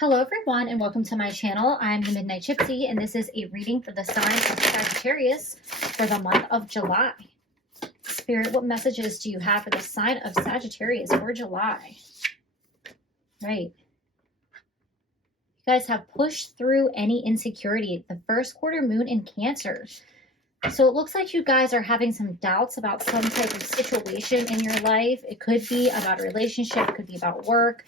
Hello everyone and welcome to my channel. I'm the Midnight Gypsy and this is a reading for the sign of Sagittarius for the month of July. Spirit, what messages do you have for the sign of Sagittarius for July? Right. You guys have pushed through any insecurity. The first quarter moon in Cancer. So it looks like you guys are having some doubts about some type of situation in your life. It could be about a relationship. It could be about work.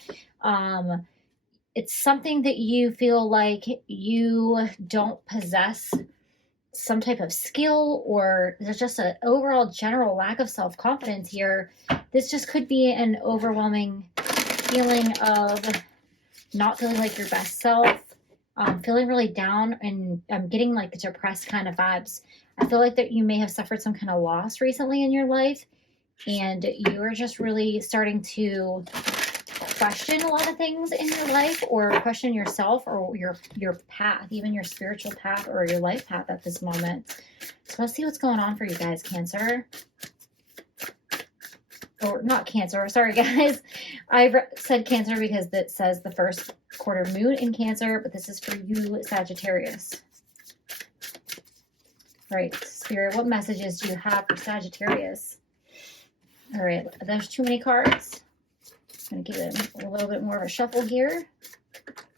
It's something that you feel like you don't possess some type of skill, or there's just an overall general lack of self-confidence here. This just could be an overwhelming feeling of not feeling like your best self, feeling really down, and I'm getting like depressed kind of vibes. I feel like that you may have suffered some kind of loss recently in your life, and you are just really starting to question a lot of things in your life, or question yourself or your path, even your spiritual path or your life path at this moment. So let's see what's going on for you guys, Cancer. Or not Cancer, sorry guys. I said Cancer because it says the first quarter moon in Cancer, but this is for you, Sagittarius. All right, Spirit, what messages do you have for Sagittarius? All right, there's too many cards. I'm going to give it a little bit more of a shuffle here.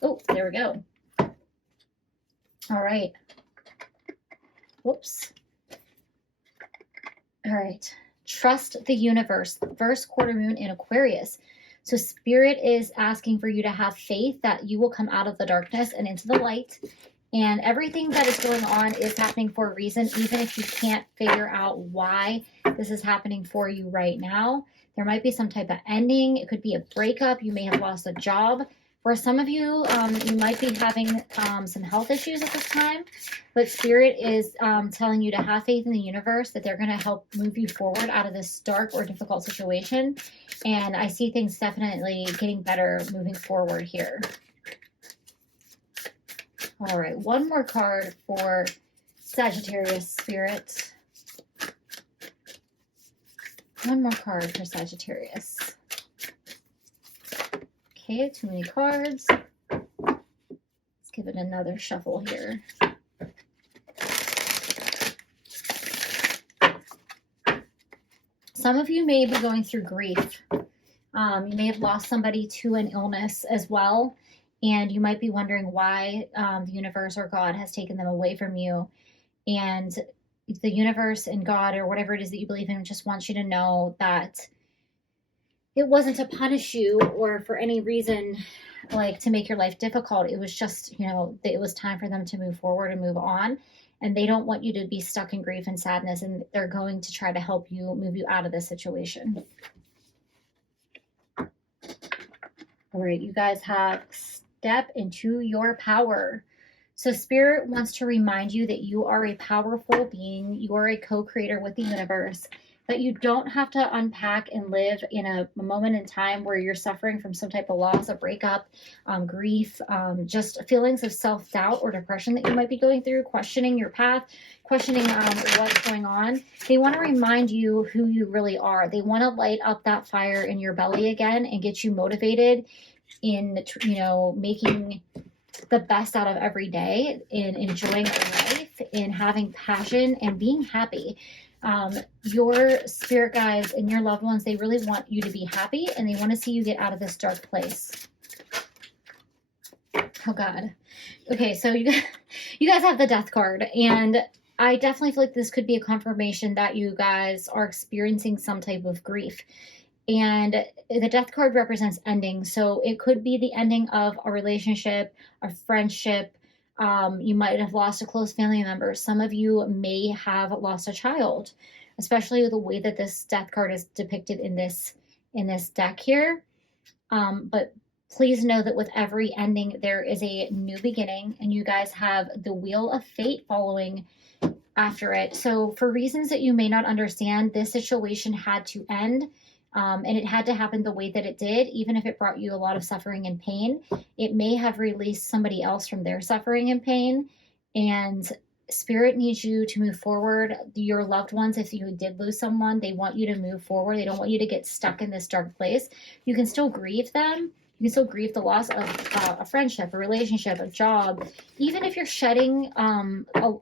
Oh, there we go. All right. Whoops. All right. Trust the universe. First quarter moon in Aquarius. So Spirit is asking for you to have faith that you will come out of the darkness and into the light. And everything that is going on is happening for a reason, even if you can't figure out why this is happening for you right now. There might be some type of ending. It could be a breakup. You may have lost a job. For some of you, you might be having some health issues at this time. But Spirit is telling you to have faith in the universe, that they're going to help move you forward out of this dark or difficult situation. And I see things definitely getting better moving forward here. All right, one more card for Sagittarius, Spirit. One more card for Sagittarius. Okay, too many cards. Let's give it another shuffle here. Some of you may be going through grief. You may have lost somebody to an illness as well, and you might be wondering why the universe or God has taken them away from you. And the universe and God, or whatever it is that you believe in, just wants you to know that it wasn't to punish you or for any reason like to make your life difficult. It was just, you know, it was time for them to move forward and move on. And they don't want you to be stuck in grief and sadness, and they're going to try to help you, move you out of this situation. All right, you guys have step into your power. So Spirit wants to remind you that you are a powerful being. You are a co-creator with the universe, that you don't have to unpack and live in a moment in time where you're suffering from some type of loss, a breakup, grief, just feelings of self-doubt or depression that you might be going through, questioning your path, questioning what's going on. They want to remind you who you really are. They want to light up that fire in your belly again and get you motivated in, you know, making the best out of every day, in enjoying life, in having passion and being happy. Your spirit guides and your loved ones, they really want you to be happy, and they want to see you get out of this dark place. Oh God. Okay, so you guys have the Death card, and I definitely feel like this could be a confirmation that you guys are experiencing some type of grief. And the Death card represents ending. So it could be the ending of a relationship, a friendship. You might have lost a close family member. Some of you may have lost a child, especially with the way that this Death card is depicted in this deck here. But please know that with every ending, there is a new beginning, and you guys have the Wheel of Fate following after it. So for reasons that you may not understand, this situation had to end. And it had to happen the way that it did, even if it brought you a lot of suffering and pain. It may have released somebody else from their suffering and pain. And Spirit needs you to move forward. Your loved ones, if you did lose someone, they want you to move forward. They don't want you to get stuck in this dark place. You can still grieve them. You You can still grieve the loss of a friendship, a relationship, a job. Even if you're shedding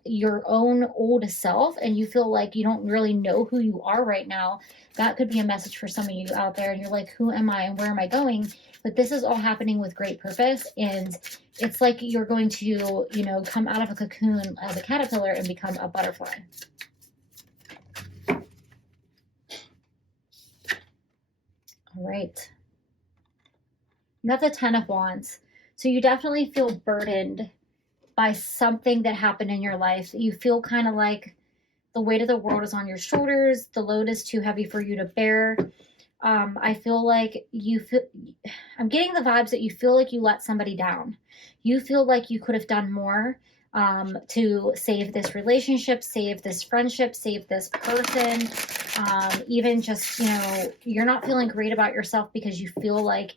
your own old self and you feel like you don't really know who you are right now, that could be a message for some of you out there. And you're like, who am I and where am I going? But this is all happening with great purpose. And it's like you're going to, you know, come out of a cocoon as a caterpillar and become a butterfly. All right. You have the 10 of Wands. So you definitely feel burdened by something that happened in your life. You feel kind of like the weight of the world is on your shoulders. The load is too heavy for you to bear. I feel like I'm getting the vibes that you feel like you let somebody down. You feel like you could have done more to save this relationship, save this friendship, save this person. Even just, you know, you're not feeling great about yourself because you feel like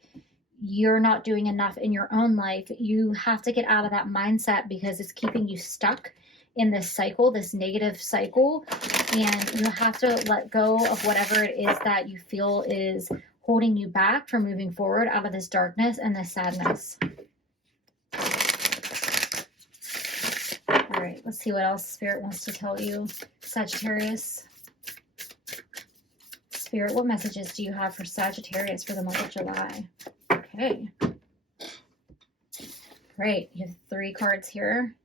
you're not doing enough in your own life. You have to get out of that mindset because it's keeping you stuck in this cycle, this negative cycle. And you have to let go of whatever it is that you feel is holding you back from moving forward out of this darkness and this sadness. All right, let's see what else Spirit wants to tell you, Sagittarius. Spirit, what messages do you have for Sagittarius for the month of July? Okay. Great. You have 3 cards here.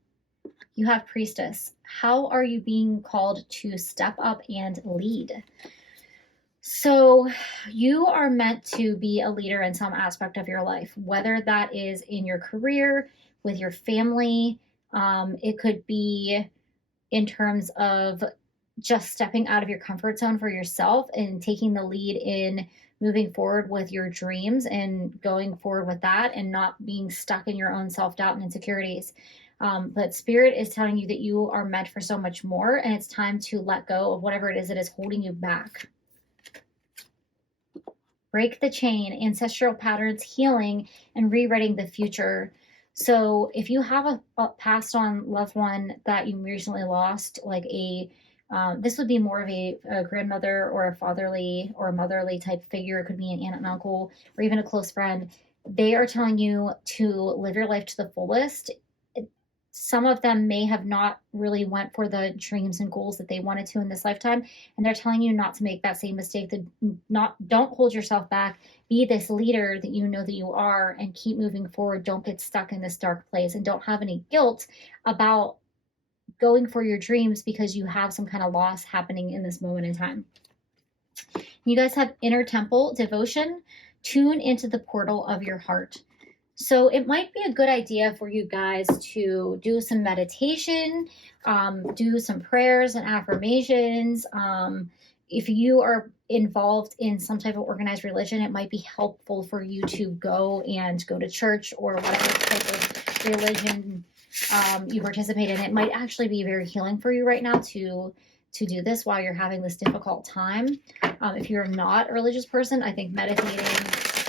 You have Priestess. How are you being called to step up and lead? So you are meant to be a leader in some aspect of your life, whether that is in your career, with your family. It could be in terms of just stepping out of your comfort zone for yourself and taking the lead in moving forward with your dreams and going forward with that and not being stuck in your own self-doubt and insecurities. But Spirit is telling you that you are meant for so much more, and it's time to let go of whatever it is that is holding you back. Break the chain, ancestral patterns, healing, and rewriting the future. So if you have a passed on loved one that you recently lost, like this would be more of a grandmother or a fatherly or a motherly type figure. It could be an aunt and uncle or even a close friend. They are telling you to live your life to the fullest. Some of them may have not really went for the dreams and goals that they wanted to in this lifetime, and they're telling you not to make that same mistake. Don't hold yourself back. Be this leader that you know that you are, and keep moving forward. Don't get stuck in this dark place, and don't have any guilt about going for your dreams because you have some kind of loss happening in this moment in time. You guys have inner temple devotion. Tune into the portal of your heart. So it might be a good idea for you guys to do some meditation, do some prayers and affirmations. If you are involved in some type of organized religion, it might be helpful for you to go to church or whatever type of religion you participate in. It might actually be very healing for you right now to do this while you're having this difficult time. If you're not a religious person, I think meditating,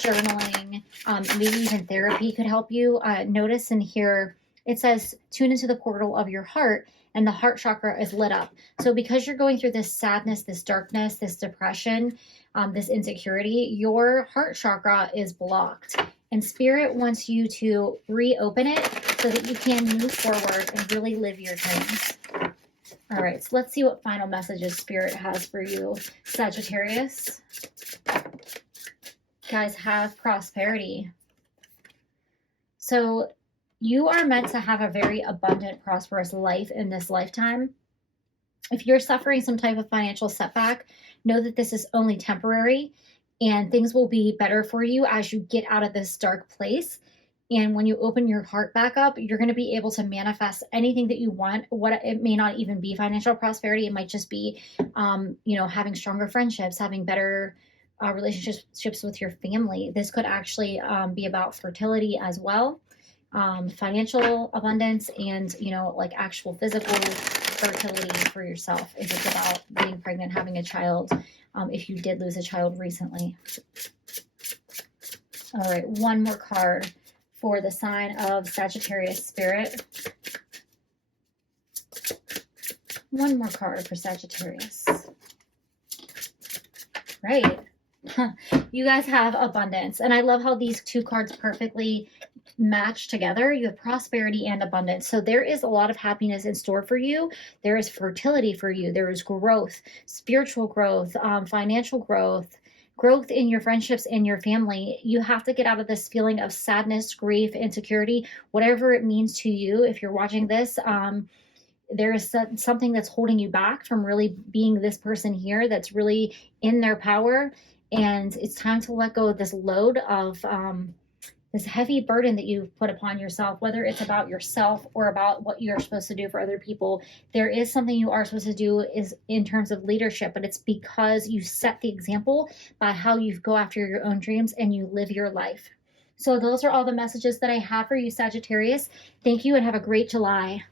journaling, maybe even therapy could help you. Notice in here, it says, tune into the portal of your heart, and the heart chakra is lit up. So because you're going through this sadness, this darkness, this depression, this insecurity, your heart chakra is blocked. And Spirit wants you to reopen it so that you can move forward and really live your dreams. All right, so let's see what final messages Spirit has for you, Sagittarius. Guys, have prosperity. So you are meant to have a very abundant, prosperous life in this lifetime. If you're suffering some type of financial setback, know that this is only temporary and things will be better for you as you get out of this dark place. And when you open your heart back up, you're going to be able to manifest anything that you want. It may not even be financial prosperity. It might just be, having stronger friendships, having better relationships with your family. This could actually be about fertility as well, financial abundance, and like actual physical fertility for yourself. If it's about being pregnant, having a child, if you did lose a child recently. All right, one more card for the sign of Sagittarius, Spirit. One more card for Sagittarius. Right. You guys have abundance. And I love how these two cards perfectly match together. You have prosperity and abundance. So there is a lot of happiness in store for you. There is fertility for you. There is growth, spiritual growth, financial growth, growth in your friendships and your family. You have to get out of this feeling of sadness, grief, insecurity, whatever it means to you. If you're watching this, there is something that's holding you back from really being this person here that's really in their power. And it's time to let go of this load of this heavy burden that you've put upon yourself, whether it's about yourself or about what you're supposed to do for other people. There is something you are supposed to do is in terms of leadership, but it's because you set the example by how you go after your own dreams and you live your life. So those are all the messages that I have for you, Sagittarius. Thank you and have a great July.